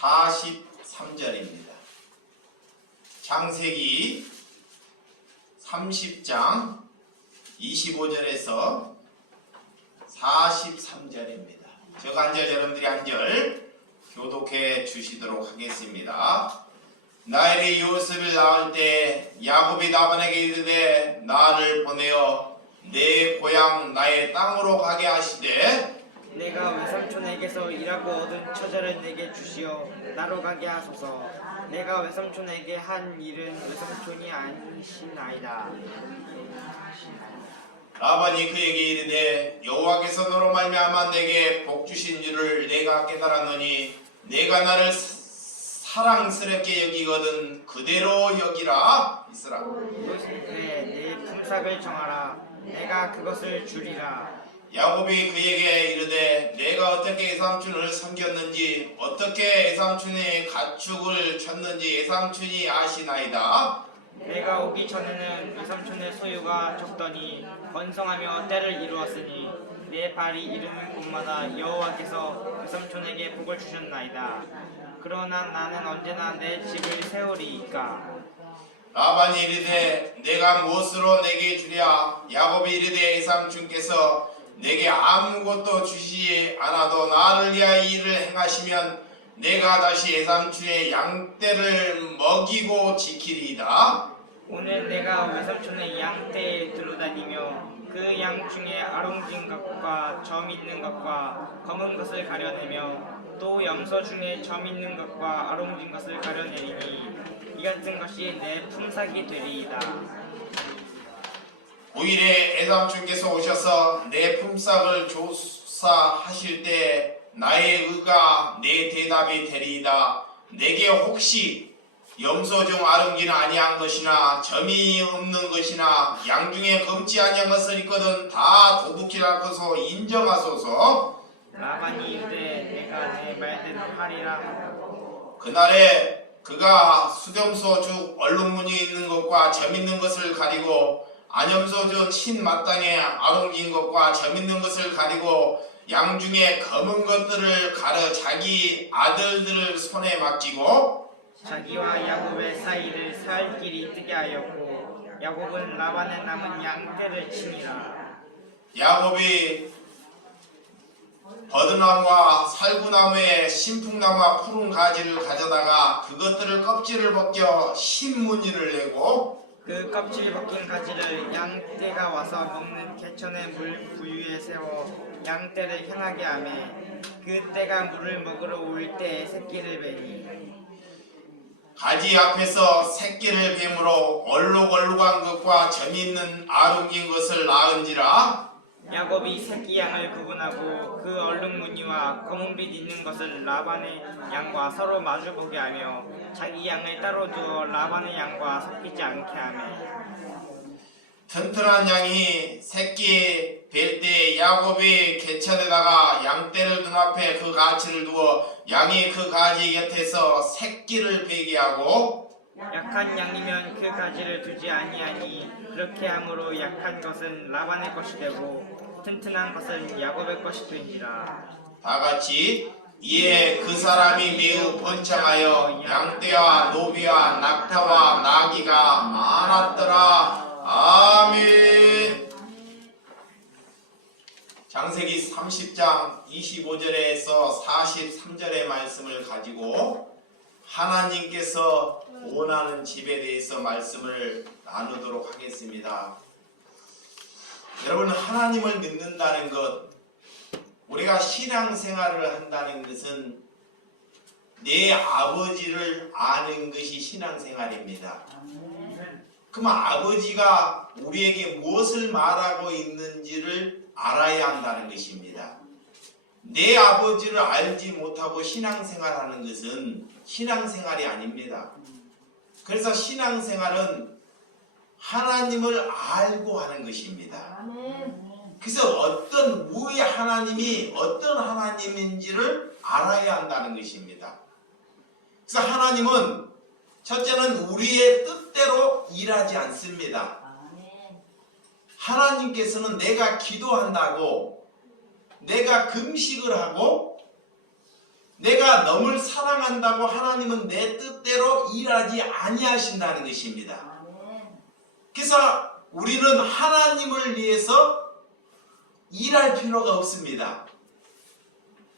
43절입니다. 창세기 30장 25절에서 43절입니다. 제가 한 절 여러분들이 한 절 교독해 주시도록 하겠습니다. 나엘이 요셉을 낳을 때 야곱이 라반에게 이르되 나를 보내어 내 고향 나의 땅으로 가게 하시되 내가 외삼촌에게서 일하고 얻은 처자를 내게 주시어 나로 가게 하소서. 내가 외삼촌에게 한 일은 외삼촌이 아니시나이다. 라반이 그에게 이르되 여호와께서 너로 말미암아 내게 복 주신 줄을 내가 깨달았노니 내가 나를 사랑스럽게 여기거든 그대로 여기라 있으라. 내 품삯을 정하라. 내가 그것을 주리라. 야곱이 그에게 이르되 내가 어떻게 에삼촌을 섬겼는지 어떻게 에삼촌의 가축을 쳤는지 에삼촌이 아시나이다. 내가 오기 전에는 외삼촌의 소유가 적더니 번성하며 때를 이루었으니 내 발이 이르는 곳마다 여호와께서 외삼촌에게 복을 주셨나이다. 그러나 나는 언제나 내 집을 세우리이까. 라반이 이르되 내가 무엇으로 내게 주랴. 야곱이 이르되 에삼촌께서 내게 아무것도 주시지 않아도 나를 위하여 일을 행하시면 내가 다시 에삼촌의 양떼를 먹이고 지키리이다. 오늘 내가 외삼촌의 양떼에 들어다니며 그 양 중에 아롱진 것과 점 있는 것과 검은 것을 가려내며 또 염소 중에 점 있는 것과 아롱진 것을 가려내리니 이 같은 것이 내 품삯이 되리이다. 9일에 에삼촌께서 오셔서 내 품삯을 조사하실 때 나의 의가 내 대답이 되리이다. 내게 혹시 염소 중 아름기는 아니한 것이나 점이 없는 것이나 양 중에 검지 아니한 것을 있거든 다 도둑이라고서 인정하소서. 라반이 이르되 내가 내 말대로 하리라. 그날에 그가 수렴소 중 얼룩무늬 있는 것과 점 있는 것을 가리고 안염소 중 흰 마땅에 아롱진 것과 점 있는 것을 가리고 양 중에 검은 것들을 가려 자기 아들들을 손에 맡기고 자기와 야곱의 사이를 살 길이 뜨게 하였고 야곱은 라반의 남은 양떼를 치니라. 야곱이 버드나무와 살구나무에 신풍나무와 푸른 가지를 가져다가 그것들을 껍질을 벗겨 흰 무늬를 내고 그 껍질 벗긴 가지를 양떼가 와서 먹는 개천의 물 부유에 세워 양떼를 향하게 하며 그 떼가 물을 먹으러 올 때에 새끼를 베니 가지 앞에서 새끼를 뱀으로 얼룩얼룩한 것과 점이 있는 아롱진 것을 낳은지라. 야곱이 새끼 양을 구분하고 그 얼룩무늬와 검은빛 있는 것을 라반의 양과 서로 마주보게 하며 자기 양을 따로 두어 라반의 양과 섞이지 않게 하며 튼튼한 양이 새끼 뵐 때 야곱이 개천에다가 양떼를 눈앞에 그 가지를 두어 양이 그 가지 곁에서 새끼를 베게 하고 약한 양이면 그 가지를 두지 아니하니 그렇게 함으로 약한 것은 라반의 것이 되고 튼튼한 것은 야곱의 것이 되니라. 다같이 이에 그 사람이 매우 번창하여 양떼와 노비와 낙타와 나귀가 많았더라. 아멘. 창세기 30장 25절에서 43절의 말씀을 가지고 하나님께서 원하는 집에 대해서 말씀을 나누도록 하겠습니다. 여러분, 하나님을 믿는다는 것, 우리가 신앙생활을 한다는 것은 내 아버지를 아는 것이 신앙생활입니다. 그러면 아버지가 우리에게 무엇을 말하고 있는지를 알아야 한다는 것입니다. 내 아버지를 알지 못하고 신앙생활하는 것은 신앙생활이 아닙니다. 그래서 신앙생활은 하나님을 알고 하는 것입니다. 그래서 우리 하나님이 어떤 하나님인지를 알아야 한다는 것입니다. 그래서 하나님은 첫째는 우리의 뜻대로 일하지 않습니다. 하나님께서는 내가 기도한다고, 내가 금식을 하고, 내가 너를 사랑한다고 하나님은 내 뜻대로 일하지 아니하신다는 것입니다. 그래서 우리는 하나님을 위해서 일할 필요가 없습니다.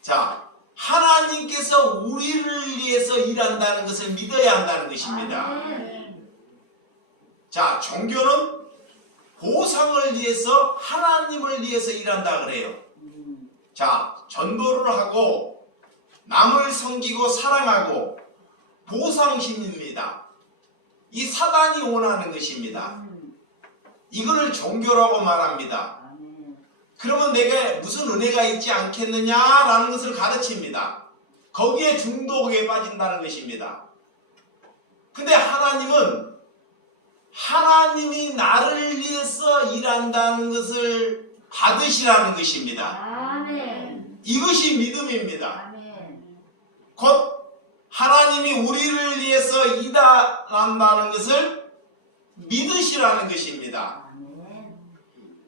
자, 하나님께서 우리를 위해서 일한다는 것을 믿어야 한다는 것입니다. 자, 종교는 보상을 위해서 하나님을 위해서 일한다 그래요. 자, 전도를 하고 남을 섬기고 사랑하고 보상심입니다. 이 사단이 원하는 것입니다. 이거를 종교라고 말합니다. 그러면 내게 무슨 은혜가 있지 않겠느냐라는 것을 가르칩니다. 거기에 중독에 빠진다는 것입니다. 근데 하나님은 하나님이 나를 위해서 일한다는 것을 받으시라는 것입니다. 이것이 믿음입니다. 곧 하나님이 우리를 위해서 일한다는 것을 믿으시라는 것입니다.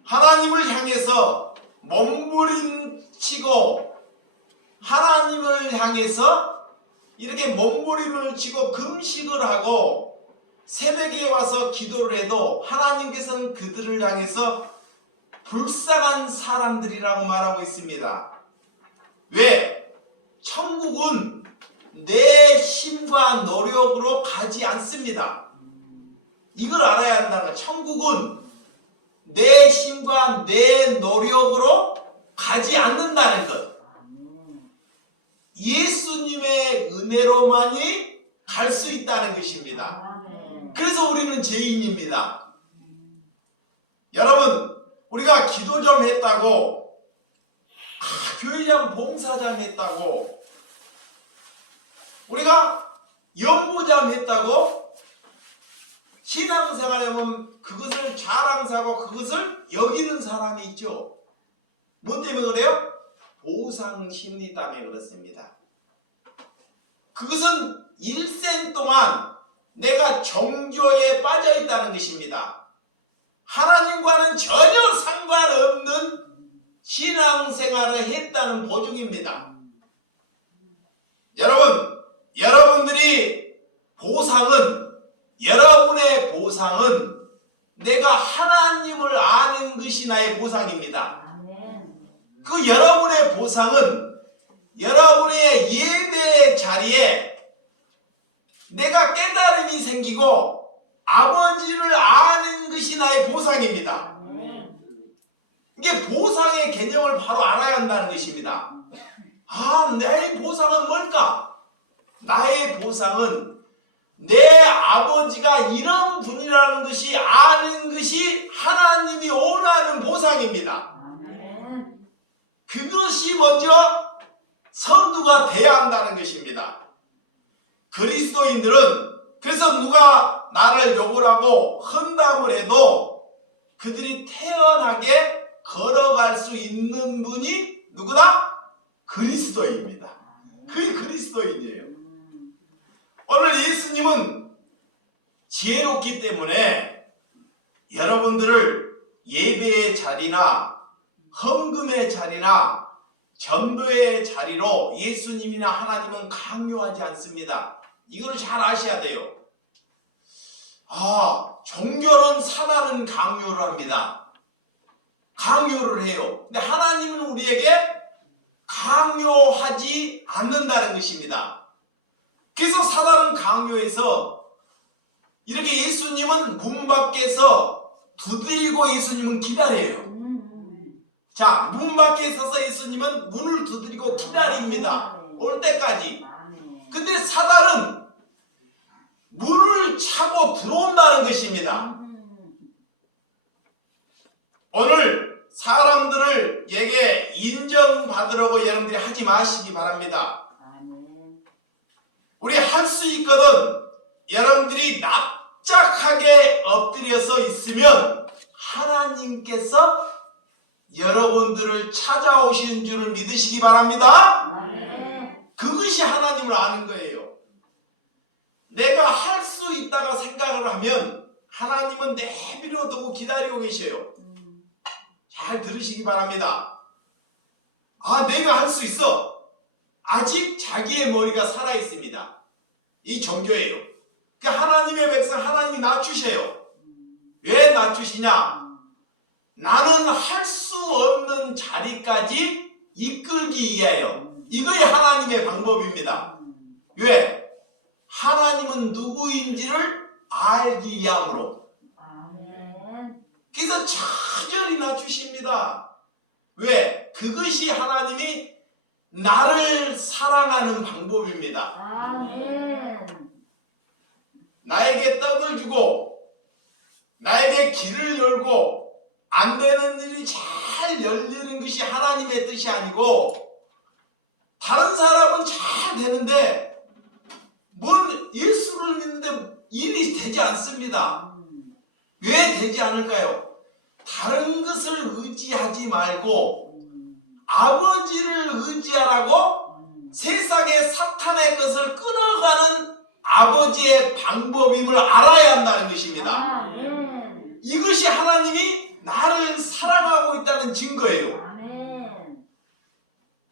하나님을 향해서 몸부림치고 하나님을 향해서 이렇게 몸부림을 치고 금식을 하고 새벽에 와서 기도를 해도 하나님께서는 그들을 향해서 불쌍한 사람들이라고 말하고 있습니다. 왜? 천국은 내 힘과 노력으로 가지 않습니다. 이걸 알아야 한다는 거예요. 천국은 내 힘과 내 노력으로 가지 않는다는 것. 예수님의 은혜로만이 갈 수 있다는 것입니다. 그래서 우리는 죄인입니다. 여러분, 우리가 기도 좀 했다고, 교회장 봉사장 했다고, 우리가 연보장 했다고 신앙생활에 보면 그것을 자랑사고 그것을 여기는 사람이 있죠. 뭐 때문에 그래요? 보상심리 때문에 그렇습니다. 그것은 일생 동안 내가 종교에 빠져 있다는 것입니다. 하나님과는 전혀 상관없는 신앙생활을 했다는 보증입니다. 여러분, 여러분들이 여러분의 보상은 내가 하나님을 아는 것이 나의 보상입니다. 그 여러분의 보상은 여러분의 예배 자리에 내가 깨달음이 생기고 아버지를 아는 것이 나의 보상입니다. 이게 보상의 개념을 바로 알아야 한다는 것입니다. 나의 보상은 뭘까? 나의 보상은 내 아버지가 이런 분이라는 것이 아는 것이 하나님이 원하는 보상입니다. 그것이 먼저 선두가 돼야 한다는 것입니다. 그리스도인들은 그래서 누가 나를 욕을 하고 헌담을 해도 그들이 태연하게 걸어갈 수 있는 분이 누구다? 그리스도입니다. 그게 그리스도인이에요. 오늘 예수님은 지혜롭기 때문에 여러분들을 예배의 자리나 헌금의 자리나 전도의 자리로 예수님이나 하나님은 강요하지 않습니다. 이걸 잘 아셔야 돼요. 종교는 사단은 강요를 합니다. 강요를 해요. 근데 하나님은 우리에게 강요하지 않는다는 것입니다. 그래서 사단은 강요해서 이렇게 예수님은 문 밖에서 두드리고 예수님은 기다려요. 자, 문 밖에 서서 예수님은 문을 두드리고 기다립니다. 올 때까지. 근데 사단은 문을 차고 들어온다는 것입니다. 오늘 사람들에게 인정받으려고 여러분들이 하지 마시기 바랍니다. 우리 할 수 있거든. 여러분들이 납작하게 엎드려서 있으면 하나님께서 여러분들을 찾아오시는 줄을 믿으시기 바랍니다. 그것이 하나님을 아는 거예요. 내가 할 수 있다가 생각을 하면 하나님은 내버려 두고 기다리고 계셔요. 잘 들으시기 바랍니다. 내가 할 수 있어. 아직 자기의 머리가 살아 있습니다. 이 종교예요. 그러니까 하나님의 백성 하나님이 낮추셔요. 왜 낮추시냐? 나는 할 수 없는 자리까지 이끌기 위하여. 이거이 하나님의 방법입니다. 왜? 하나님은 누구인지를 알기 위함으로. 그래서 천천히 낮추십니다. 왜? 그것이 하나님이 나를 사랑하는 방법입니다. 나에게 떡을 주고 나에게 길을 열고 안 되는 일이 잘 열리는 것이 하나님의 뜻이 아니고, 다른 사람은 잘 되는데 뭔 예수를 믿는데 일이 되지 않습니다. 왜 되지 않을까요? 다른 것을 의지하지 말고 아버지를 의지하라고 세상의 사탄의 것을 끊어가는 아버지의 방법임을 알아야 한다는 것입니다. 이것이 하나님이 나를 사랑하고 있다는 증거예요.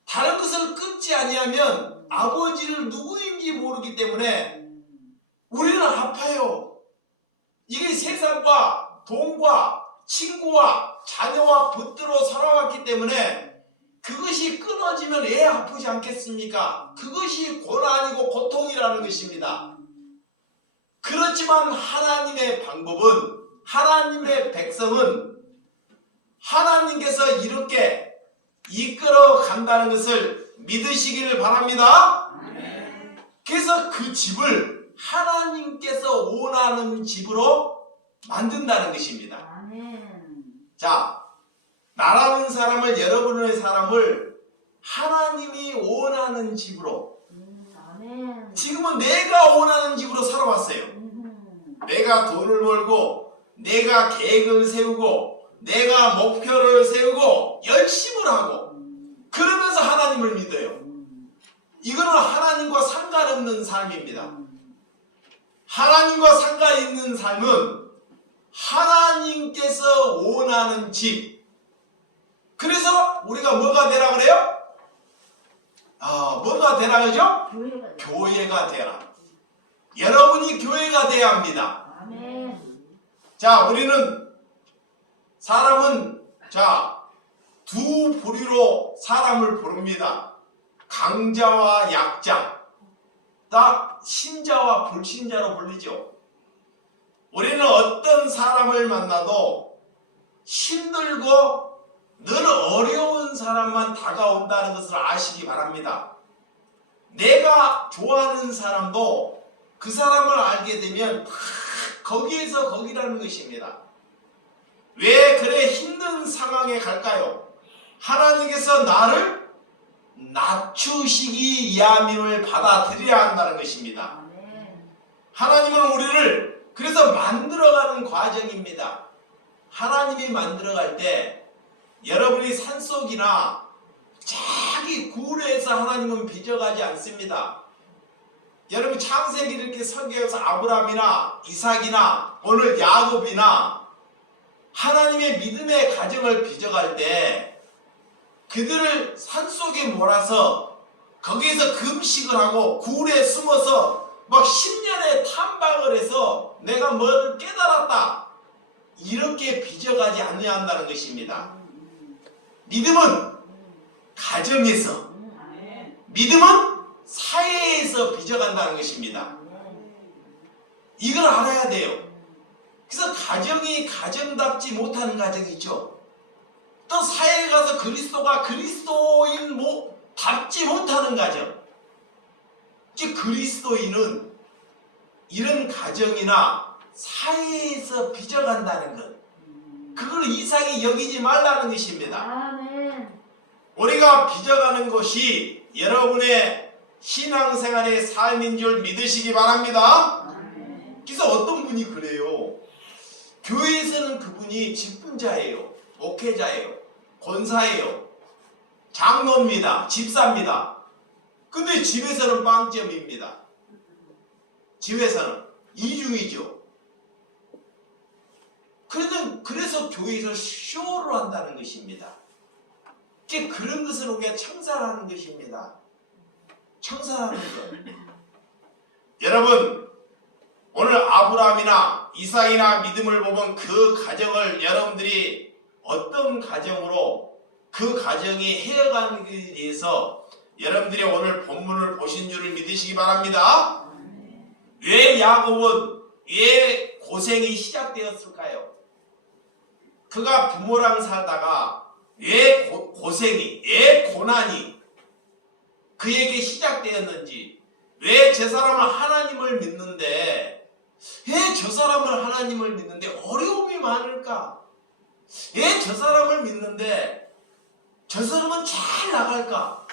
다른 것을 끊지 아니하면 아버지를 누구인지 모르기 때문에 우리는 아파요. 이게 세상과 돈과 친구와 자녀와 붙들어 살아왔기 때문에 그것이 끊어지면 애 아프지 않겠습니까? 그것이 고난이고 고통이라는 것입니다. 그렇지만 하나님의 방법은, 하나님의 백성은 하나님께서 이렇게 이끌어 간다는 것을 믿으시기를 바랍니다. 그래서 그 집을 하나님께서 원하는 집으로 만든다는 것입니다. 자, 나라는 사람을, 여러분의 사람을 하나님이 원하는 집으로, 지금은 내가 원하는 집으로 살아왔어요. 내가 돈을 벌고 내가 계획을 세우고 내가 목표를 세우고 열심을 하고 그러면서 하나님을 믿어요. 이거는 하나님과 상관없는 삶입니다. 하나님과 상관있는 삶은 하나님께서 원하는 집. 그래서 우리가 뭐가 되라 그래요? 뭐가 되라 그러죠? 교회가 되라. 여러분이 교회가 돼야 합니다. 자, 우리는 사람은 두 부류로 사람을 부릅니다. 강자와 약자. 다 신자와 불신자로 불리죠. 우리는 어떤 사람을 만나도 힘들고 늘 어려운 사람만 다가온다는 것을 아시기 바랍니다. 내가 좋아하는 사람도 그 사람을 알게 되면 거기에서 거기라는 것입니다. 왜 그래 힘든 상황에 갈까요? 하나님께서 나를 낮추시기 위함임을 받아들여야 한다는 것입니다. 하나님은 우리를 그래서 만들어가는 과정입니다. 하나님이 만들어갈 때 여러분이 산속이나 자기 굴에서 하나님은 빚어가지 않습니다. 여러분 창세기 이렇게 설교해서 아브라함이나 이삭이나 오늘 야곱이나 하나님의 믿음의 가정을 빚어갈 때 그들을 산속에 몰아서 거기에서 금식을 하고 굴에 숨어서 막 10년의 탐방을 해서 내가 뭘 깨달았다 이렇게 빚어가지 않아야 한다는 것입니다. 믿음은 가정에서, 믿음은 사회에서 빚어간다는 것입니다. 이걸 알아야 돼요. 그래서 가정이 가정답지 못하는 가정이 있죠. 또 사회에 가서 그리스도가 그리스도인 답지 못하는 가정. 이제 그리스도인은 이런 가정이나 사회에서 빚어간다는 것, 그걸 이상히 여기지 말라는 것입니다. 우리가 빚어가는 것이 여러분의 신앙생활의 삶인 줄 믿으시기 바랍니다. 그래서 어떤 분이 그래요. 교회에서는 그분이 직분자예요, 목회자예요, 권사예요, 장로입니다, 집사입니다. 근데 집에서는 빵점입니다. 집에서는 이중이죠. 그래서 교회에서 쇼를 한다는 것입니다. 그런 것을 우리가 청산하는 것입니다. 청산하는 것. 여러분, 오늘 아브라함이나 이삭이나 믿음을 보면 그 가정을 여러분들이 어떤 가정으로 그 가정이 헤어가는지에 대해서 여러분들이 오늘 본문을 보신 줄을 믿으시기 바랍니다. 왜 야곱은 왜 고생이 시작되었을까요? 그가 부모랑 살다가 왜 고생이, 왜 고난이 그에게 시작되었는지, 왜 저 사람은 하나님을 믿는데, 왜 저 사람은 하나님을 믿는데 어려움이 많을까? 왜 저 사람을 믿는데 저 사람은 잘 나갈까?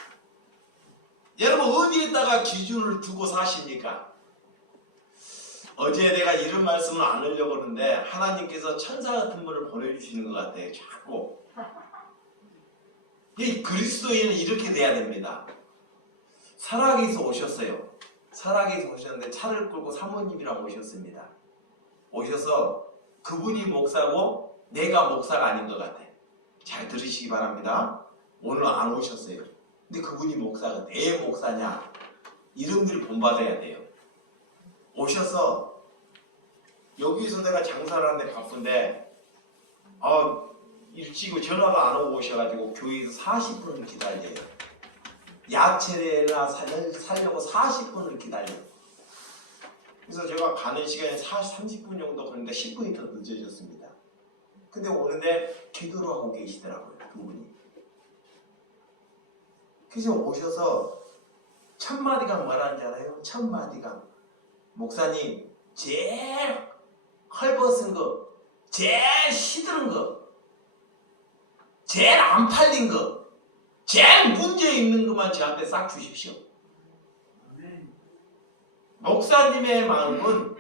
여러분 어디에다가 기준을 두고 사십니까? 어제 내가 이런 말씀을 안 하려고 하는데 하나님께서 천사 같은 분을 보내주시는 것 같아요. 자꾸. 이 그리스도인은 이렇게 돼야 됩니다. 살아계에서 오셨어요. 살아계에서 오셨는데 차를 끌고 사모님이랑 오셨습니다. 오셔서 그분이 목사고 내가 목사가 아닌 것 같아. 잘 들으시기 바랍니다. 오늘 안 오셨어요. 근데 그분이 목사가 내 목사냐? 이름들이 본받아야 돼요. 오셔서 여기서 내가 장사를 하는데 바쁜데 일찍 전화가 안 오고 오셔가지고 교회에서 40분을 기다려요. 야채나 살려고 40분을 기다려요. 그래서 제가 가는 시간이 30분 정도 걸리는데 10분이 더 늦어졌습니다. 근데 오는데 기도를 하고 계시더라고요. 그분이. 그래서 오셔서 첫 마디가 뭐라는지 알아요? 첫 마디가 목사님 제일 헐벗은 거, 제일 시드른 거, 제일 안 팔린 거, 제일 문제 있는 것만 저한테 싹 주십시오. 목사님의 마음은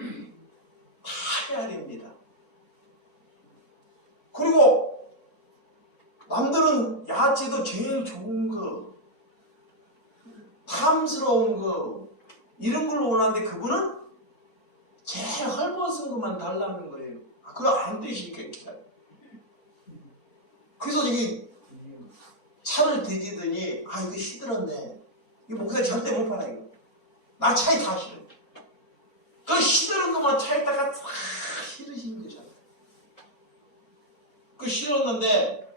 다 해야 됩니다. 그리고 남들은 야채도 제일 좋은 거, 탐스러운 거 이런 걸 원하는데 그분은 제일 헐벗은 것만 달라는 거예요. 그거 안 되시겠다. 그래서 이게 차를 뒤지더니 이거 시들었네. 이거 목사님 절대 못 팔아 이거. 나 차에 다 실어. 그 시들은 것만 차에다가 싹 실으신 거잖아. 그 실었는데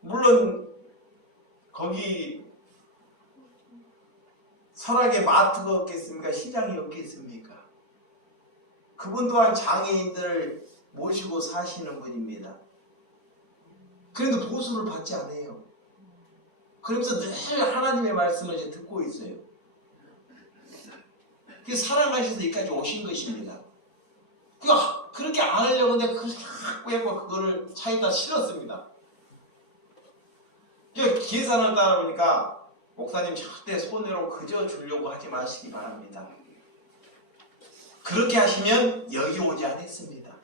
물론 거기 설악에 마트가 없겠습니까? 시장이 없겠습니까? 그분 또한 장애인들을 모시고 사시는 분입니다. 그래도 보수를 받지 않아요. 그러면서 늘 하나님의 말씀을 이제 듣고 있어요. 그래서 사랑하셔서 여기까지 오신 것입니다. 그렇게 안 하려고 했는데 그걸 자꾸 해고 그거를 차에다 실었습니다. 계산을 따라 보니까 목사님 절대 손으로 그저 주려고 하지 마시기 바랍니다. 그렇게 하시면 여기 오지 않겠습니다.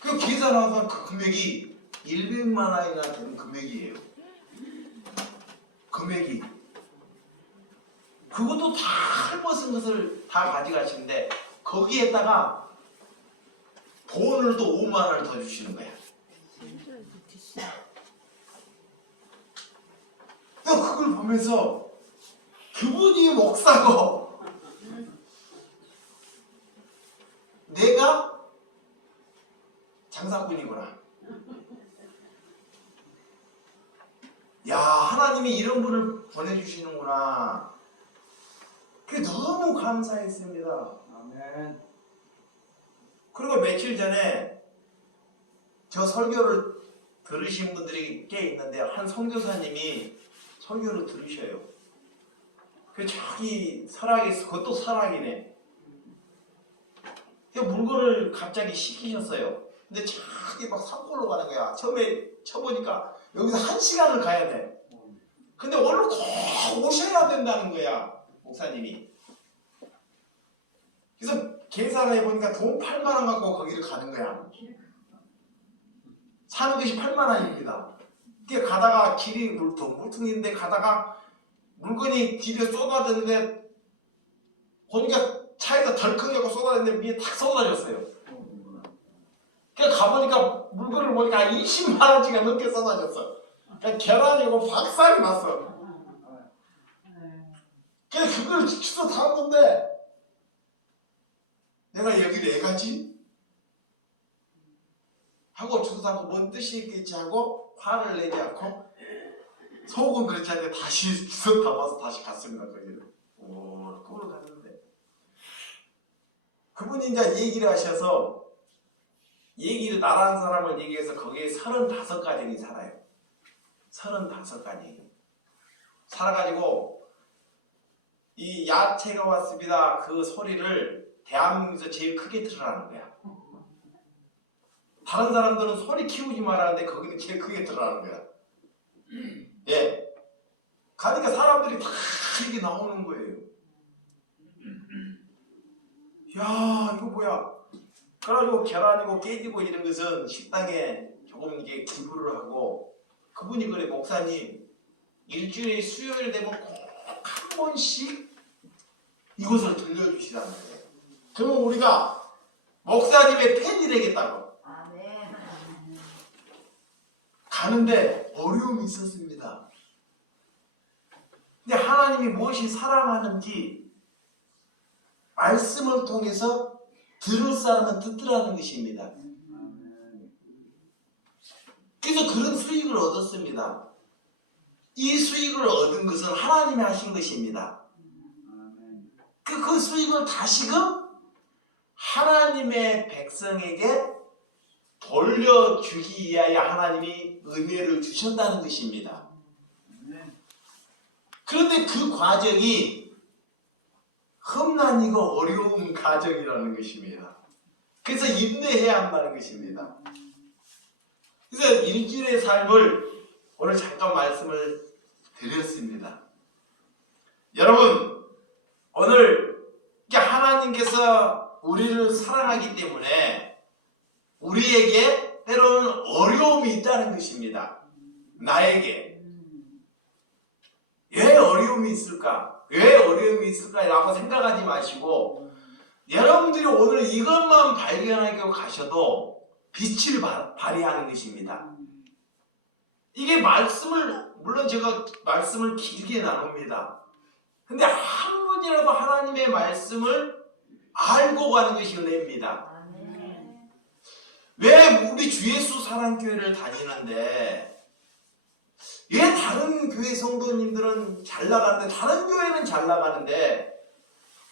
그 계산하면 그 금액이 100만 원이나 되는 금액이에요. 금액이. 그것도 다 헐벗은 것을 다 가져가시는데 거기에다가 돈을 또 5만 원을 더 주시는 거야. 그걸 보면서 그분이 목사고 내가 장사꾼이구나. 야, 하나님이 이런 분을 보내주시는구나. 그게 너무 감사했습니다. 아멘. 그리고 며칠 전에 저 설교를 들으신 분들이 꽤 있는데 한 선교사님이 설교를 들으셔요. 그 자기 설악에서 그것도 설악이네. 그 물건을 갑자기 시키셨어요. 근데 자기 막 산골로 가는 거야. 처음에 쳐보니까 여기서 1시간을 가야 돼. 근데 오늘 꼭 오셔야 된다는 거야, 목사님이. 그래서 계산해 보니까 돈 8만 원 갖고 거기를 가는 거야. 사는 것이 8만 원입니다. 가다가 길이 물퉁인데 가다가 물건이 뒤에 쏟아졌는데 보니까 차에서 덜컹하고 쏟아졌는데 위에 탁 쏟아졌어요. 가보니까 물건을 보니까 20만 원치가 넘게 쏟아졌어. 계란이고 박살이 났어. 그걸 주워 담는데 내가 여기를 왜 가지? 하고 주워 담고 뭔 뜻이 있겠지 하고 화를 내지 않고 속은 그렇지 않은데 다시 주워 담아서 다시 갔습니다. 거기를. 그걸 갔는데 그분이 이제 얘기를 하셔서 얘기를 나라는 사람을 얘기해서 거기에 35가정이 살아요. 35가정이 살아가지고 이 야채가 왔습니다. 그 소리를 대한민국에서 제일 크게 들으라는 거야. 다른 사람들은 소리 키우지 말라는데 거기는 제일 크게 들으라는 거야. 예. 가니까 사람들이 다 이게 나오는 거예요. 야, 이거 뭐야? 그래가지고 계란이고 깨지고 이런 것은 식당에 조금 이게 기부를 하고 그분이 그래 목사님 일주일에 수요일 되면 꼭 한 번씩 이것을 들려주시라는 거예요. 그러면 우리가 목사님의 팬이 되겠다고. 가는데 어려움이 있었습니다. 근데 하나님이 무엇이 사랑하는지 말씀을 통해서 들을 사람은 듣더라는 것입니다. 그래서 그런 수익을 얻었습니다. 이 수익을 얻은 것은 하나님이 하신 것입니다. 그 수익을 다시금 하나님의 백성에게 돌려주기 위하여 하나님이 은혜를 주셨다는 것입니다. 그런데 그 과정이 험난이고 어려운 과정이라는 것입니다. 그래서 인내해야 한다는 것입니다. 그래서 일주일의 삶을 오늘 잠깐 말씀을 드렸습니다. 여러분, 오늘 하나님께서 우리를 사랑하기 때문에 우리에게 때로는 어려움이 있다는 것입니다. 나에게. 왜 어려움이 있을까? 왜 어려움이 있을까? 라고 생각하지 마시고 여러분들이 오늘 이것만 발견하고 가셔도 빛을 발휘하는 것입니다. 이게 말씀을 물론 제가 말씀을 길게 나눕니다. 근데 한 번이라도 하나님의 말씀을 알고 가는 것이 은혜입니다. 왜 우리 주 예수 사랑교회를 다니는데 왜 다른 교회 성도님들은 잘 나가는데 다른 교회는 잘 나가는데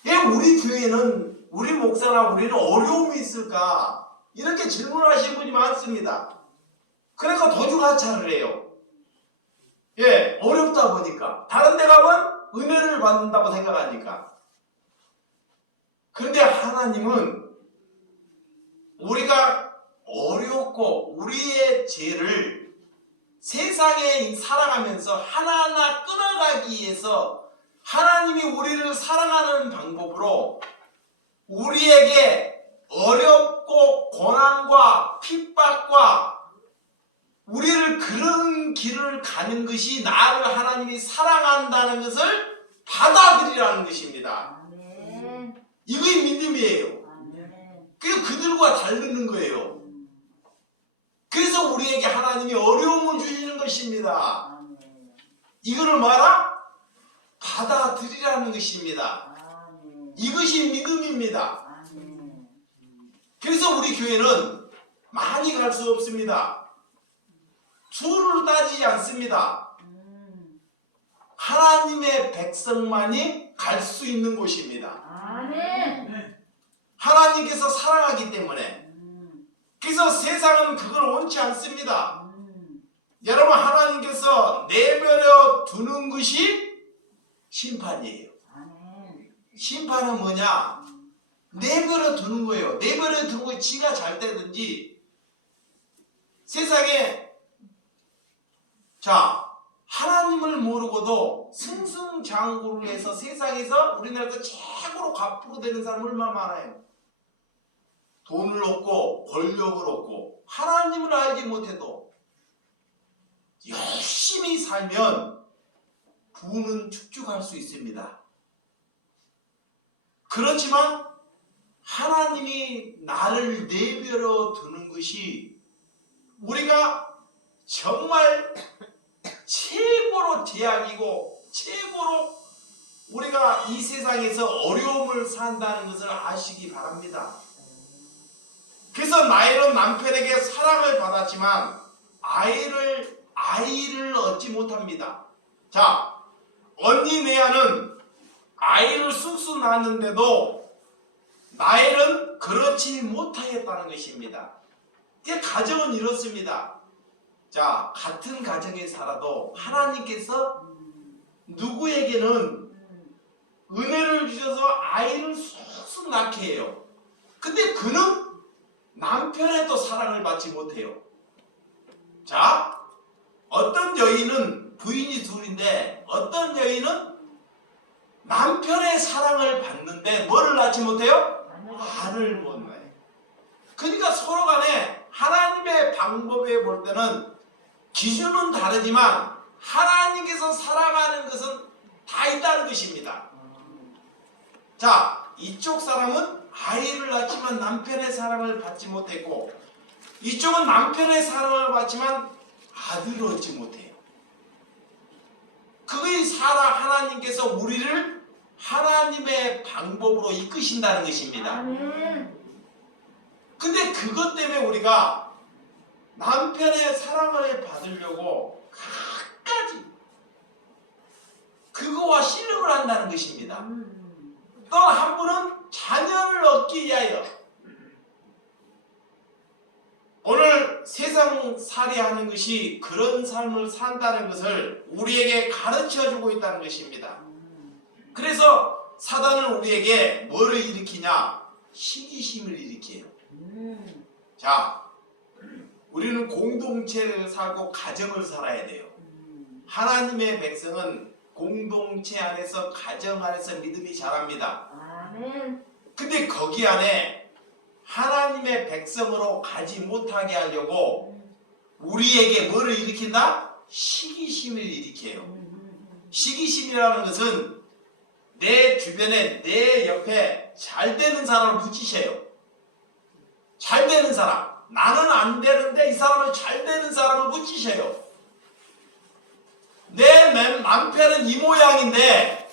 왜 우리 교회는 우리 목사나 우리는 어려움이 있을까? 이렇게 질문하시는 분이 많습니다. 그러니까 도주가차를 해요. 예, 어렵다 보니까. 다른 데 가면 은혜를 받는다고 생각하니까. 그런데 하나님은 우리가 어렵고 우리의 죄를 세상에 살아가면서 하나하나 끊어가기 위해서 하나님이 우리를 사랑하는 방법으로 우리에게 어렵고 고난과 핍박과 우리를 그런 길을 가는 것이 나를 하나님이 사랑한다는 것을 받아들이라는 것입니다. 이게 믿음이에요. 그래서 그들과 다르는 거예요. 그래서 우리에게 하나님이 어려움을 주시는 것입니다. 이거를 말아? 받아들이라는 것입니다. 이것이 믿음입니다. 그래서 우리 교회는 많이 갈 수 없습니다. 수를 따지지 않습니다. 하나님의 백성만이 갈 수 있는 곳입니다. 하나님께서 사랑하기 때문에. 그래서 세상은 그걸 원치 않습니다. 여러분, 하나님께서 내버려 두는 것이 심판이에요. 심판은 뭐냐? 내버려 두는 거예요. 내버려 두는 거 지가 잘 되든지 세상에 하나님을 모르고도 승승장구를 해서 세상에서 우리나라에서 최고로 갑부로 되는 사람 얼마나 많아요. 돈을 얻고 권력을 얻고 하나님을 알지 못해도 열심히 살면 부는 축축할 수 있습니다. 그렇지만 하나님이 나를 내버려 두는 것이 우리가 정말 최고로 제약이고 최고로 우리가 이 세상에서 어려움을 산다는 것을 아시기 바랍니다. 그래서 나엘은 남편에게 사랑을 받았지만 아이를 얻지 못합니다. 자, 언니 레아는 아이를 쑥쑥 낳았는데도 나엘은 그렇지 못하겠다는 것입니다. 이게 가정은 이렇습니다. 자, 같은 가정에 살아도 하나님께서 누구에게는 은혜를 주셔서 아이를 쑥쑥 낳게 해요. 근데 그는 남편의 또 사랑을 받지 못해요. 자, 어떤 여인은 부인이 둘인데 어떤 여인은 남편의 사랑을 받는데 뭐를 낳지 못해요? 아를 못 낳아요. 그러니까 서로 간에 하나님의 방법에 볼 때는 기준은 다르지만 하나님께서 사랑하는 것은 다 있다는 것입니다. 자, 이쪽 사람은 아이를 낳지만 남편의 사랑을 받지 못했고 이쪽은 남편의 사랑을 받지만 아들을 얻지 못해요. 그의 하나님께서 우리를 하나님의 방법으로 이끄신다는 것입니다. 근데 그것 때문에 우리가 남편의 사랑을 받으려고 끝까지 그거와 신뢰를 한다는 것입니다. 또 한 분은 자녀를 얻기 위하여 오늘 세상살이 하는 것이 그런 삶을 산다는 것을 우리에게 가르쳐주고 있다는 것입니다. 그래서 사단은 우리에게 뭐를 일으키냐? 시기심을 일으켜요. 자, 우리는 공동체를 살고 가정을 살아야 돼요. 하나님의 백성은 공동체 안에서 가정 안에서 믿음이 자랍니다. 근데 거기 안에 하나님의 백성으로 가지 못하게 하려고 우리에게 뭐를 일으킨다? 시기심을 일으켜요. 시기심이라는 것은 내 주변에 내 옆에 잘 되는 사람을 붙이셔요. 잘 되는 사람, 나는 안 되는데 이 사람을 잘 되는 사람을 붙이셔요. 내 남편은 이 모양인데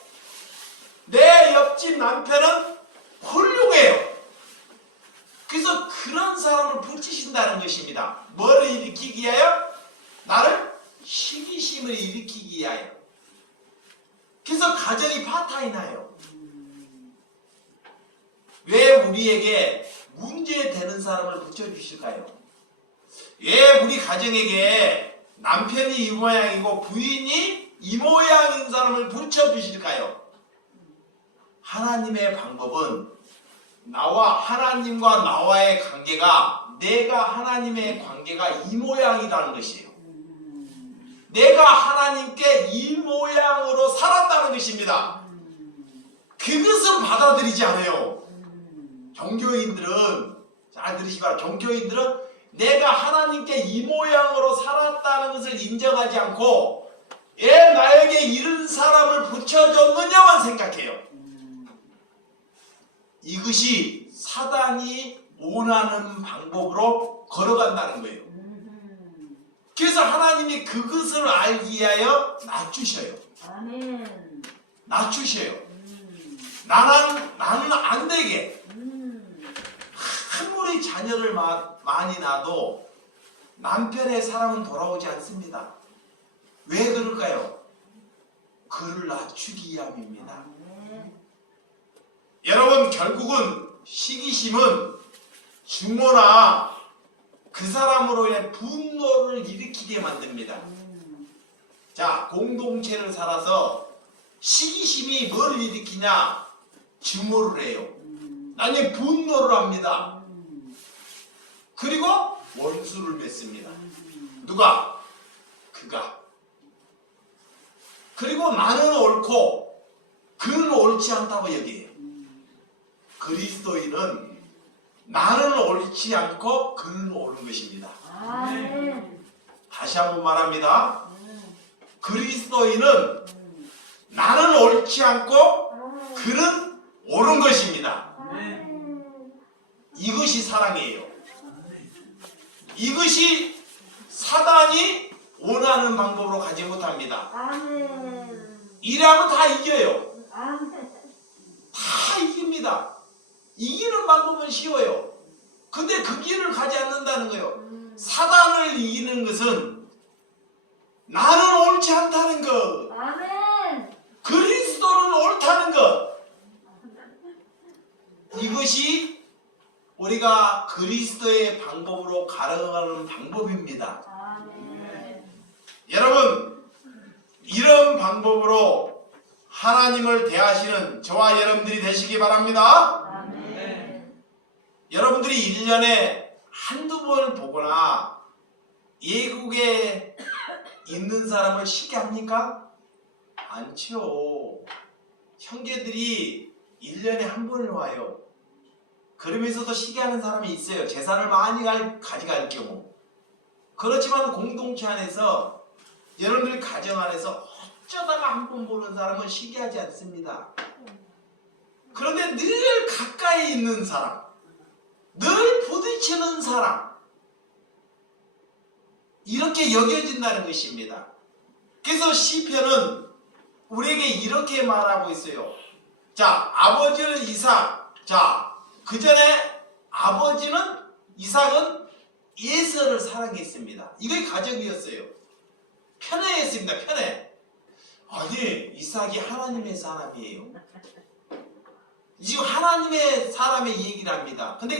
내 옆집 남편은 훌륭해요. 그래서 그런 사람을 붙이신다는 것입니다. 뭐를 일으키기 위하여? 나를 시기심을 일으키기 위하여. 그래서 가정이 파탄이 나요. 왜 우리에게 문제되는 사람을 붙여주실까요? 왜 우리 가정에게 남편이 이 모양이고 부인이 이 모양인 사람을 붙여주실까요? 하나님의 방법은 나와 하나님과 나와의 관계가 내가 하나님의 관계가 이 모양이라는 것이에요. 내가 하나님께 이 모양으로 살았다는 것입니다. 그것은 받아들이지 않아요. 종교인들은 잘 들으시기 바랍니다. 종교인들은 내가 하나님께 이 모양으로 살았다는 것을 인정하지 않고 왜 나에게 이런 사람을 붙여줬느냐만 생각해요. 이것이 사단이 원하는 방법으로 걸어간다는 거예요. 그래서 하나님이 그것을 알기 위하여 낮추셔요. 낮추셔요. 나는 안 되게. 아무리 자녀를 많이 낳아도 남편의 사랑은 돌아오지 않습니다. 왜 그럴까요? 그를 낮추기 위함입니다. 여러분, 결국은 시기심은 중모나 그 사람으로 인해 분노를 일으키게 만듭니다. 자, 공동체를 살아서 시기심이 뭘 일으키냐? 증오를 해요. 아니, 분노를 합니다. 그리고 원수를 맺습니다. 누가? 그가. 그리고 나는 옳고 그는 옳지 않다고 여기에요. 그리스도인은 나는 옳지 않고 그는 옳은 것입니다. 다시 한번 말합니다. 그리스도인은 나는 옳지 않고 그는 옳은 것입니다. 이것이 사랑이에요. 이것이 사단이 원하는 방법으로 가지 못합니다. 이래하면 다 이겨요. 다 이깁니다. 이기는 방법은 쉬워요. 근데 그 길을 가지 않는다는 거예요. 사단을 이기는 것은 나는 옳지 않다는 것, 아멘. 그리스도는 옳다는 것, 이것이 우리가 그리스도의 방법으로 가르가는 방법입니다. 아멘. 여러분, 이런 방법으로 하나님을 대하시는 저와 여러분들이 되시기 바랍니다. 아멘. 여러분들이 1년에 한두 번 보거나 예국에 있는 사람을 쉽게 합니까? 않죠. 형제들이 1년에 한 번을 와요. 그러면서도 시기하는 사람이 있어요. 재산을 많이 가져갈 경우. 그렇지만 공동체 안에서 여러분들 가정 안에서 어쩌다가 한 번 보는 사람은 시기하지 않습니다. 그런데 늘 가까이 있는 사람, 늘 부딪히는 사람, 이렇게 여겨진다는 것입니다. 그래서 시편은 우리에게 이렇게 말하고 있어요. 자, 아버지는 이삭. 자, 그 전에 아버지는 이삭은 에서를 사랑했습니다. 이게 가정이었어요. 편애했습니다. 편애. 아니, 이삭이 하나님의 사람이에요. 지금 하나님의 사람의 얘기를 합니다. 근데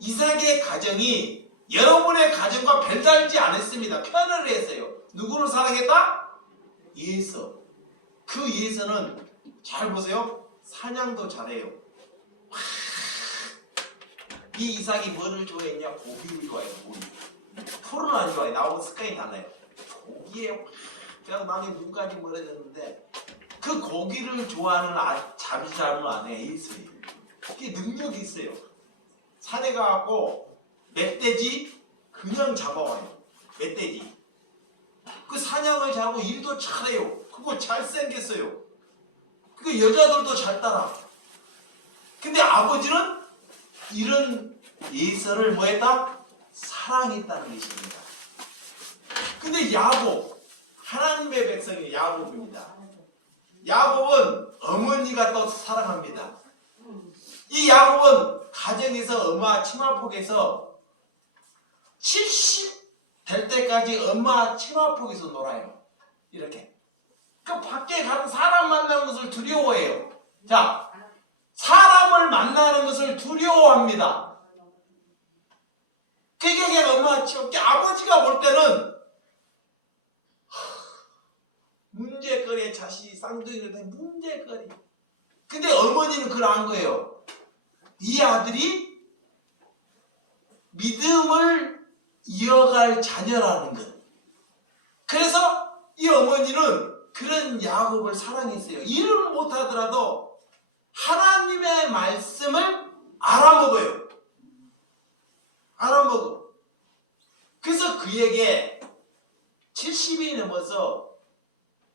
이삭의 가정이 여러분의 가정과 별다르지 않았습니다. 편애를 했어요. 누구를 사랑했다? 에서. 그 에서는 잘 보세요. 사냥도 잘해요. 이 이삭이 뭐를 좋아했냐? 고기를 좋아해요. 고기. 풀은 안 좋아해. 나하고 습관이 달라요. 고기에 그래서 나중에 눈까지 멀어졌는데 그 고기를 좋아하는 잡이잡은 아내가 있어요. 그게 능력이 있어요. 산에 가갖고 멧돼지 그냥 잡아와요. 멧돼지. 그 사냥을 잘하고 일도 잘해요. 그거 잘생겼어요. 그 여자들도 잘 따라. 근데 아버지는 이런 예서를 뭐했다? 사랑했다는 것입니다. 근데 야곱, 하나님의 백성이 야곱입니다. 야곱은 어머니가 또 사랑합니다. 이 야곱은 가정에서 엄마 치마폭에서 70 될 때까지 엄마 치마폭에서 놀아요. 이렇게. 그 밖에 가서 사람 만나는 것을 두려워해요. 자, 사람을 만나는 것을 두려워합니다. 그게 그냥 엄마 치마폭. 아버지가 볼 때는 문제거리에 자식이 쌍둥이를 된 문제거리. 근데 어머니는 그걸 안 거예요. 이 아들이 믿음을 이어갈 자녀라는 것. 그래서 이 어머니는 그런 야곱을 사랑했어요. 일을 못하더라도 하나님의 말씀을 알아먹어요. 알아먹어. 그래서 그에게 70이 넘어서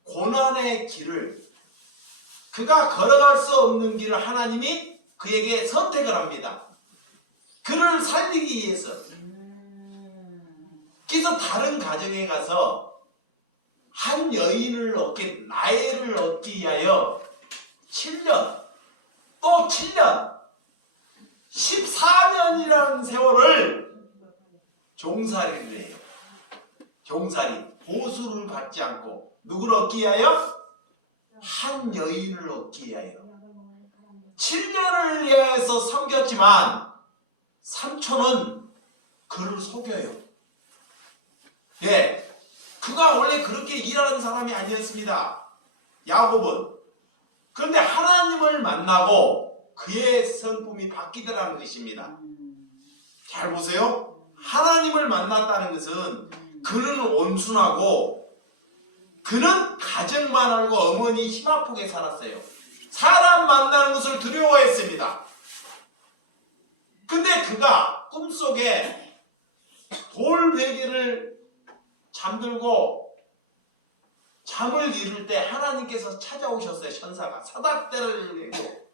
고난의 길을, 그가 걸어갈 수 없는 길을 하나님이 그에게 선택을 합니다. 그를 살리기 위해서. 그래서 다른 가정에 가서 한 여인을 나해를 얻기 위하여 7년, 또 7년, 14년이라는 세월을 종살이를 해요. 종살이. 보수를 받지 않고 누구를 얻기 위하여? 한 여인을 얻기 위하여. 7년을 위해서 섬겼지만 삼촌은 그를 속여요. 예, 그가 원래 그렇게 일하는 사람이 아니었습니다. 야곱은. 그런데 하나님을 만나고 그의 성품이 바뀌더라는 것입니다. 잘 보세요. 하나님을 만났다는 것은 그는 온순하고 그는 가정만 알고 어머니 희망폭에 살았어요. 사람 만나는 것을 두려워했습니다. 근데 그가 꿈속에 돌베개를 잠들고 잠을 이룰 때 하나님께서 찾아오셨어요. 천사가 사닥대를 내고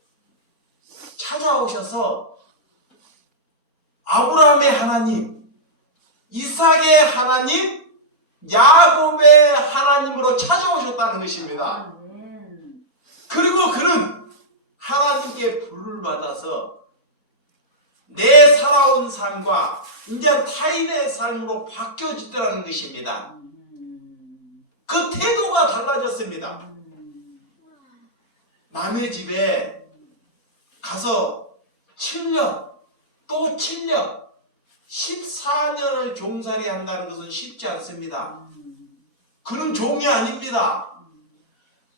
찾아오셔서 아브라함의 하나님, 이삭의 하나님, 야곱의 하나님으로 찾아오셨다는 것입니다. 그리고 받아서 내 살아온 삶과 이제 타인의 삶으로 바뀌어지더라는 것입니다. 그 태도가 달라졌습니다. 남의 집에 가서 7년, 또 7년, 14년을 종살이 한다는 것은 쉽지 않습니다. 그는 종이 아닙니다.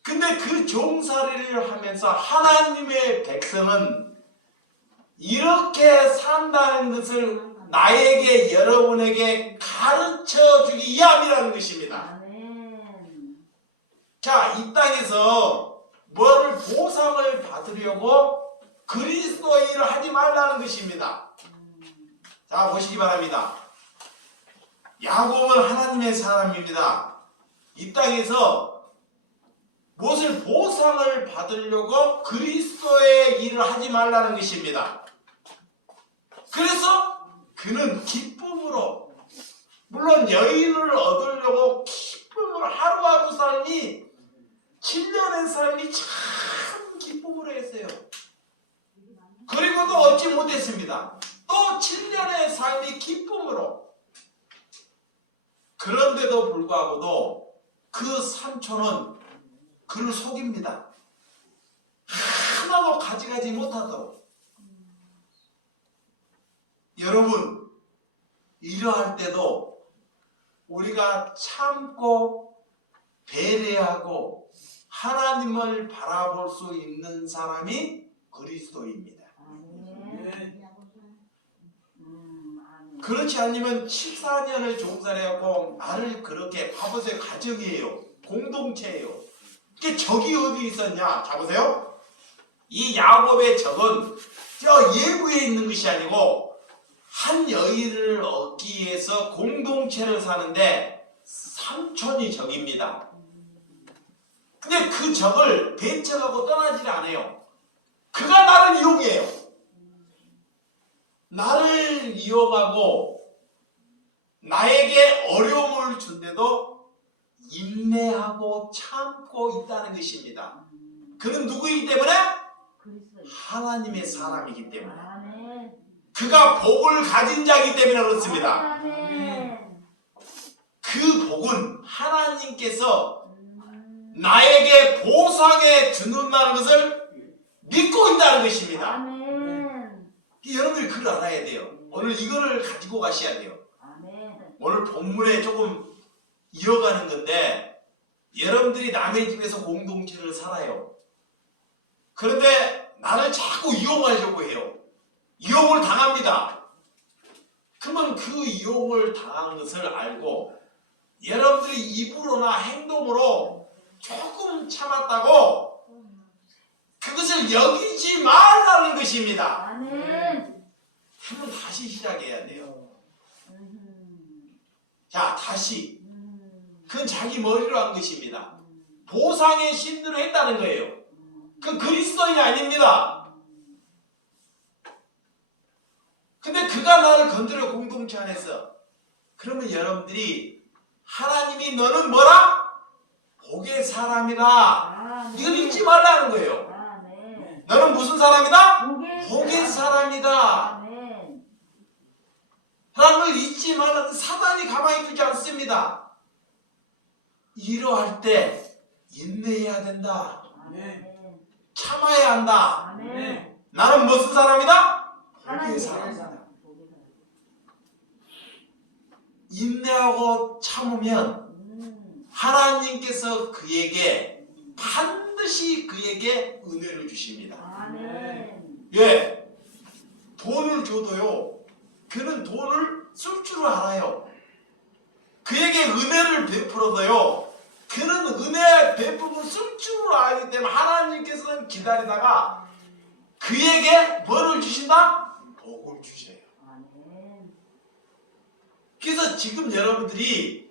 근데 그 종살이를 하면서 하나님의 백성은 이렇게 산다는 것을 나에게, 여러분에게 가르쳐 주기 위함이라는 것입니다. 자, 이 땅에서 뭐를 보상을 받으려고 그리스도의 일을 하지 말라는 것입니다. 자, 보시기 바랍니다. 야곱은 하나님의 사람입니다. 이 땅에서 무엇을 보상을 받으려고 그리스도의 일을 하지 말라는 것입니다. 그래서 그는 기쁨으로, 물론 여인을 얻으려고 기쁨으로 하루하루 삶이, 7년의 삶이 참 기쁨으로 했어요. 그리고도 얻지 못했습니다. 또 7년의 삶이 기쁨으로. 그런데도 불구하고도 그 삼촌은 그를 속입니다. 하나도 가져가지 못하도록. 여러분, 이러할 때도 우리가 참고 배려하고 하나님을 바라볼 수 있는 사람이 그리스도입니다. 그렇지 않으면 14년을 종살이하고 나를 그렇게, 봐보세요. 가정이에요. 공동체예요. 이게 적이 어디 있었냐? 자, 보세요. 이 야곱의 적은 저 예부에 있는 것이 아니고 한 여인을 얻기 위해서 공동체를 사는데 삼촌이 적입니다. 근데 그 적을 배척하고 떠나질 않아요. 그가 나를 이용해요. 나를 이용하고 나에게 어려움을 준데도 인내하고 참고 있다는 것입니다. 그는 누구이기 때문에? 하나님의 사람이기 때문에. 그가 복을 가진 자이기 때문에 그렇습니다. 그 복은 하나님께서 나에게 보상해 주는다는 것을 믿고 있다는 것입니다. 여러분들이 그걸 알아야 돼요. 오늘 이거를 가지고 가셔야 돼요. 오늘 본문에 조금 이어가는 건데, 여러분들이 남의 집에서 공동체를 살아요. 그런데 나를 자꾸 이용하려고 해요. 이용을 당합니다. 그러면 그 이용을 당한 것을 알고 여러분들이 입으로나 행동으로 조금 참았다고 그것을 여기지 말라는 것입니다. 한번 다시 시작해야 돼요. 자, 다시. 그건 자기 머리로 한 것입니다. 보상의 신들을 했다는 거예요. 그 그리스도인이 아닙니다. 근데 그가 나를 건드려 공동체 안에서. 그러면 여러분들이 하나님이 너는 뭐라? 복의 사람이다. 이걸 잊지 말라는 거예요. 너는 무슨 사람이다? 복의 사람이다. 라는 걸 잊지 말라는, 사단이 가만히 두지 않습니다. 이러할 때 인내해야 된다. 참아야 한다. 나는 무슨 사람이다? 복의 사람이다. 인내하고 참으면 하나님께서 그에게 반드시 그에게 은혜를 주십니다. 예, 돈을 줘도요, 그는 돈을 쓸 줄 알아요. 그에게 은혜를 베풀어도요, 그는 은혜 베풀고 쓸 줄 알기 때문에 하나님께서는 기다리다가 그에게 뭐를 주신다? 복을 주셔요. 그래서 지금 여러분들이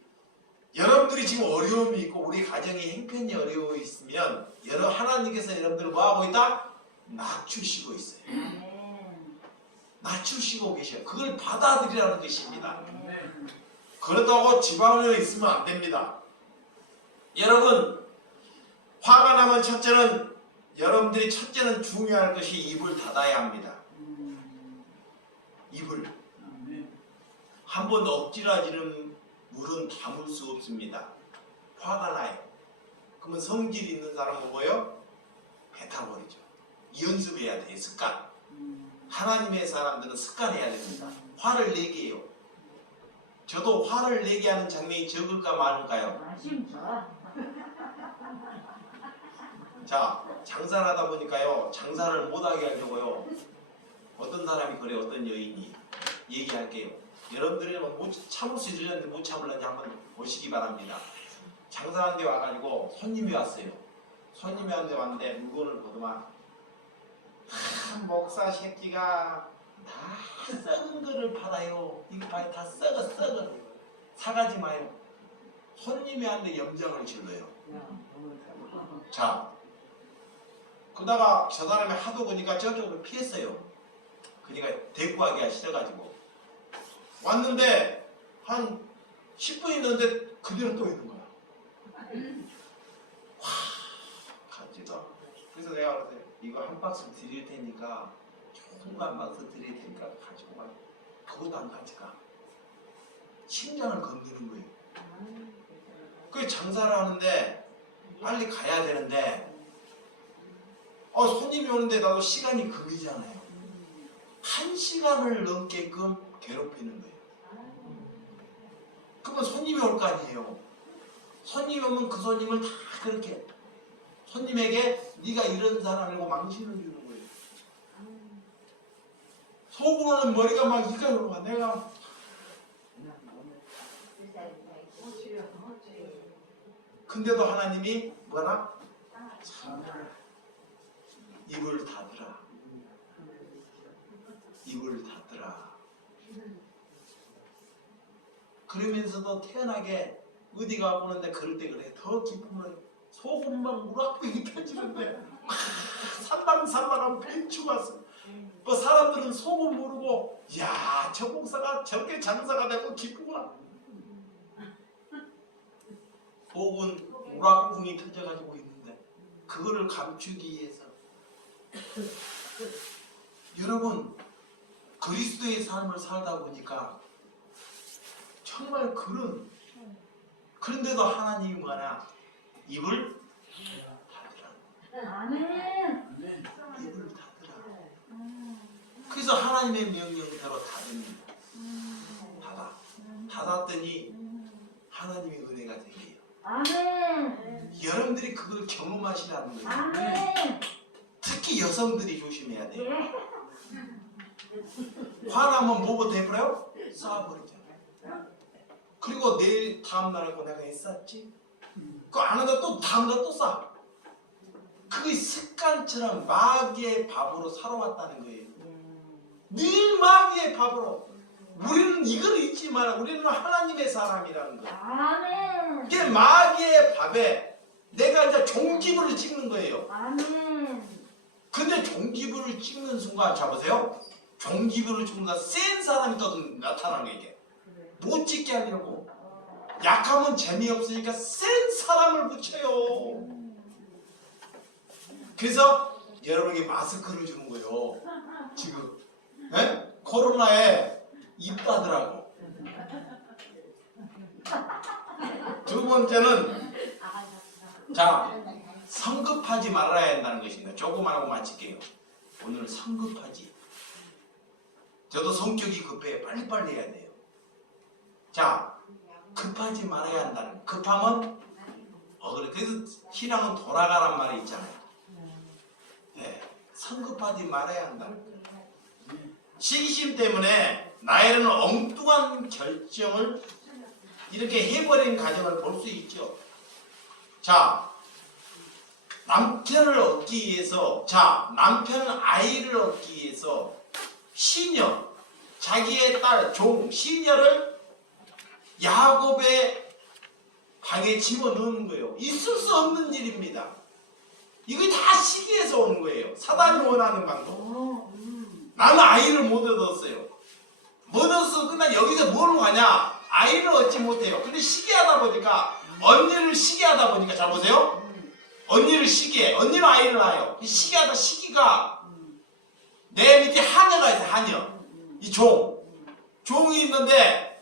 지금 어려움이 있고 우리 가정이 형편이 어려워 있으면 하나님께서 여러분들을 뭐하고 있다? 낮추시고 있어요. 낮추시고 계셔요. 그걸 받아들이라는 것입니다. 그렇다고 지방에 있으면 안 됩니다. 여러분, 화가 나면 첫째는 여러분들이 첫째는 중요할 것이 입을 닫아야 합니다. 입을. 한번 억지라지는 물은 담을 수 없습니다. 화가 나요. 그러면 성질 있는 사람은 뭐예요? 뱉어버리죠. 연습해야 돼요. 습관. 하나님의 사람들은 습관해야 됩니다. 화를 내게 해요. 저도 화를 내게 하는 장면이 적을까 많을까요? 자, 장사를 하다 보니까요, 장사를 못하게 하려고요, 어떤 사람이 그래, 어떤 여인이 얘기할게요. 여러분들은 못 참을 수 있을는지 못 참을는지 한번 보시기 바랍니다. 장사한 데 와가지고 손님이 왔어요. 손님이 한 데 왔는데 물건을 보더만, 목사 새끼가 다 썩은 거를 팔아요. 이거 봐요, 다 썩어. 사가지 마요. 손님이 한 데 염장을 질러요. 자, 그러다가 저 사람이 하도 그니까 저쪽으로 피했어요. 그니까 대꾸하기가 싫어가지고 왔는데 한 10분 있는데 그대로 또 있는 거야. 와, 같지도 않고. 그래서 내가 그랬어요. 이거 한 박스 드릴 테니까, 좋은 거 한 박스 드릴 테니까 가지고 가. 그것도 안 가져가. 심장을 건드는 거예요. 그 장사를 하는데 빨리 가야 되는데, 손님이 오는데 나도 시간이 금이잖아요. 1시간을 넘게끔 괴롭히는 거예요. 그러면 손님이 올 거 아니에요. 손님이 오면 그 손님을 다 그렇게 손님에게 네가 이런 사람이고 망신을 주는 거예요. 속으로는 머리가 막 이까지로 가. 내가 근데도 하나님이 뭐라? 입을 닫으라. 입을 닫으라. 그러면서도 태연하게 어디 가고 오는데 그럴 때 그래. 더 기쁘면 소금만 우락병이 터지는데 살랑살랑한 배추가 왔어. 뭐 사람들은 소금 모르고 야, 저 목사가 저렇게 장사가 되고 기쁘구나. 속은 우락풍이 터져가지고 있는데 그거를 감추기 위해서 여러분, 그리스도의 삶을 살다 보니까 정말 그런데도 하나님이 뭐냐? 입을 닫으라. 아멘. 입을 닫으라. 그래서 하나님의 명령대로 닫습니다. 닫았더니 하나님의 은혜가 생겨요. 아멘. 여러분들이 그걸 경험하시라는 거예요. 아멘. 특히 여성들이 조심해야 돼요. 화나면 뭐부터 해버려요? 쏴버리죠. 그리고 내일 다음날에 내가 애썼지? 그거 안 하다 또 다음날 또 쏴. 그게 습관처럼 마귀의 밥으로 살아왔다는 거예요. 늘 마귀의 밥으로. 우리는 이걸 잊지만 우리는 하나님의 사람이라는 거예요. 아멘. 이게 마귀의 밥에 내가 이제 종기부를 찍는 거예요. 아멘. 근데 종기부를 찍는 순간 잡으세요. 종기부를 찍는 순간 센 사람이 또 나타나는 게 이게. 못 찍게 하려고. 약하면 재미없으니까 센 사람을 붙여요. 그래서 여러분에게 마스크를 주는 거예요. 지금 네? 코로나에 입 닫으라고. 두 번째는 자, 성급하지 말아야 한다는 것입니다. 조금만 하고 마칠게요. 오늘 성급하지. 저도 성격이 급해요. 빨리빨리 해야 돼요. 자, 급하지 말아야 한다는. 급하면 그래서 신앙은 돌아가란 말이 있잖아요. 네, 성급하지 말아야 한다는 거예요. 시기심 때문에 나에는 엉뚱한 결정을 이렇게 해버린 가정을 볼 수 있죠. 자, 남편을 얻기 위해서, 남편은 아이를 얻기 위해서 시녀, 자기의 딸, 시녀를 야곱의 방에 집어넣는 거예요. 있을 수 없는 일입니다. 이거 다 시기에서 오는 거예요. 사단이 원하는 방법. 나는 아이를 못 얻었어요. 못 얻어서 끝나 여기서 뭘로 가냐? 아이를 얻지 못해요. 근데 시기하다 보니까, 언니를 시기하다 보니까, 잘 보세요. 언니를 시기해. 언니는 아이를 낳아요. 이 시기하다 시기가 내 밑에 하녀가 있어. 하녀. 이 종이 있는데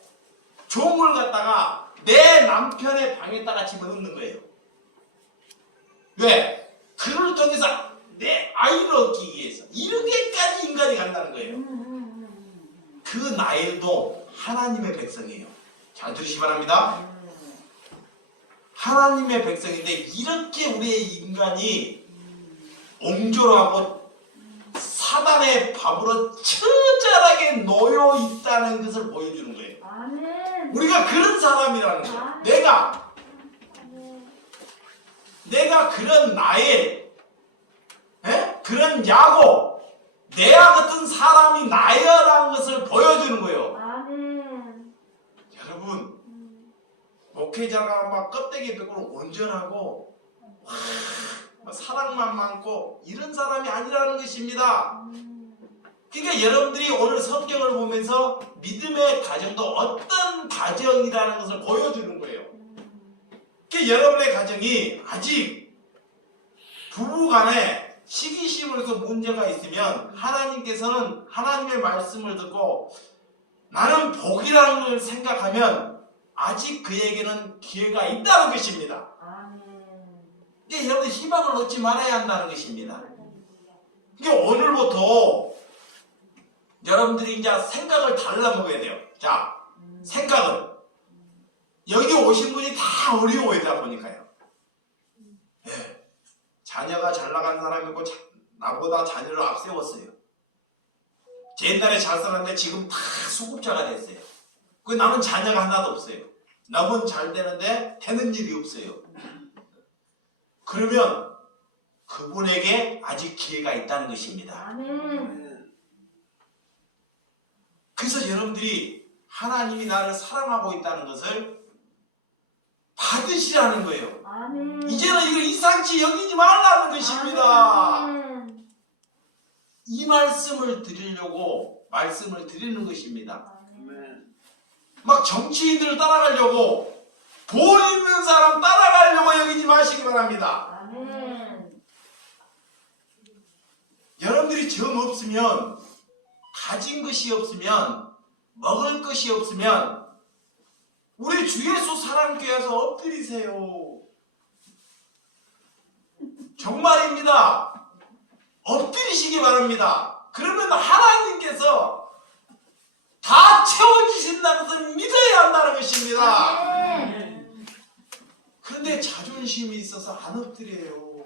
종을 갖다가 내 남편의 방에다가 집어넣는 거예요. 왜? 그를 통해서 내 아이를 얻기 위해서 이렇게까지 인간이 간다는 거예요. 그 나엘도 하나님의 백성이에요. 잘 들으시기 바랍니다. 하나님의 백성인데 이렇게 우리의 인간이 옹졸하고 사단의 밥으로 처절하게 놓여 있다는 것을 보여주는 거예요. 아멘. 우리가 그런 사람이라는 거예요. 내가 그런 나엘, 그런 야곱, 내와 같은 사람이 나야라는 것을 보여주는 거예요. 아멘. 여러분, 목회자가 막 껍데기 빼고 온전하고 막 사랑만 많고 이런 사람이 아니라는 것입니다. 그러니까 여러분들이 오늘 성경을 보면서 믿음의 가정도 어떤 가정이라는 것을 보여주는 거예요. 그러니까 여러분의 가정이 아직 부부간에 시기심으로서 문제가 있으면 하나님께서는 하나님의 말씀을 듣고 나는 복이라는 걸 생각하면 아직 그에게는 기회가 있다는 것입니다. 아멘. 그러니까 여러분 희망을 놓지 말아야 한다는 것입니다. 그러니까 오늘부터 여러분들이 이제 생각을 달라 먹어야 돼요. 자, 생각은 여기 오신 분이 다 어려워이다 보니까요. 예. 자녀가 잘 나간 사람이고 나보다 자녀를 앞세웠어요. 제 옛날에 잘 살았는데 지금 다 수급자가 됐어요. 그 남은 자녀가 하나도 없어요. 남은 잘 되는데 되는 일이 없어요. 그러면 그분에게 아직 기회가 있다는 것입니다. 아멘. 그래서 여러분들이 하나님이 나를 사랑하고 있다는 것을 받으시라는 거예요. 아멘. 이제는 이걸 이상치 여기지 말라는 것입니다. 아멘. 이 말씀을 드리려고 말씀을 드리는 것입니다. 막 정치인들을 따라가려고 돈 있는 사람 따라가려고 여기지 마시기 바랍니다. 아멘. 여러분들이 정 없으면 가진 것이 없으면 먹을 것이 없으면 우리 주 예수 사랑교회에서 엎드리세요. 정말입니다. 엎드리시기 바랍니다. 그러면 하나님께서 다 채워주신다는 것을 믿어야 한다는 것입니다. 아멘. 그런데 자존심이 있어서 안 엎드려요.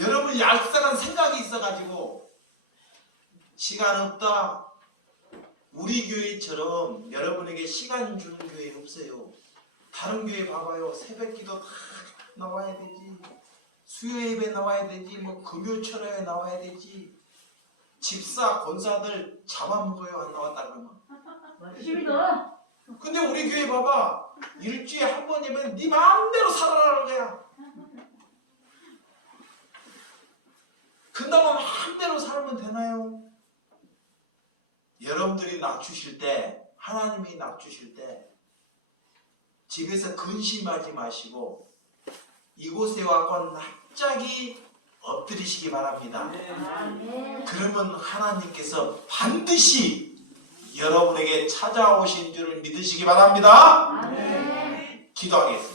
여러분 얄쌍한 생각이 있어가지고 시간 없다. 우리 교회처럼 여러분에게 시간 주는 교회 없어요. 다른 교회 봐봐요. 새벽기도 다 나와야 되지. 수요 예배 나와야 되지. 뭐 금요철에 나와야 되지. 집사 권사들 잡아먹어요. 안 나왔다 그러면. 맞습니다. 근데 우리 교회 봐봐. 일주일에 한 번이면 네 마음대로 살아라는 거야. 그나마 마음대로 살면 되나요? 여러분들이 낮추실 때, 하나님이 낮추실 때 집에서 근심하지 마시고 이곳에 와서 납작이 엎드리시기 바랍니다. 아멘. 그러면 하나님께서 반드시 여러분에게 찾아오신 줄을 믿으시기 바랍니다. 아멘. 기도하겠습니다.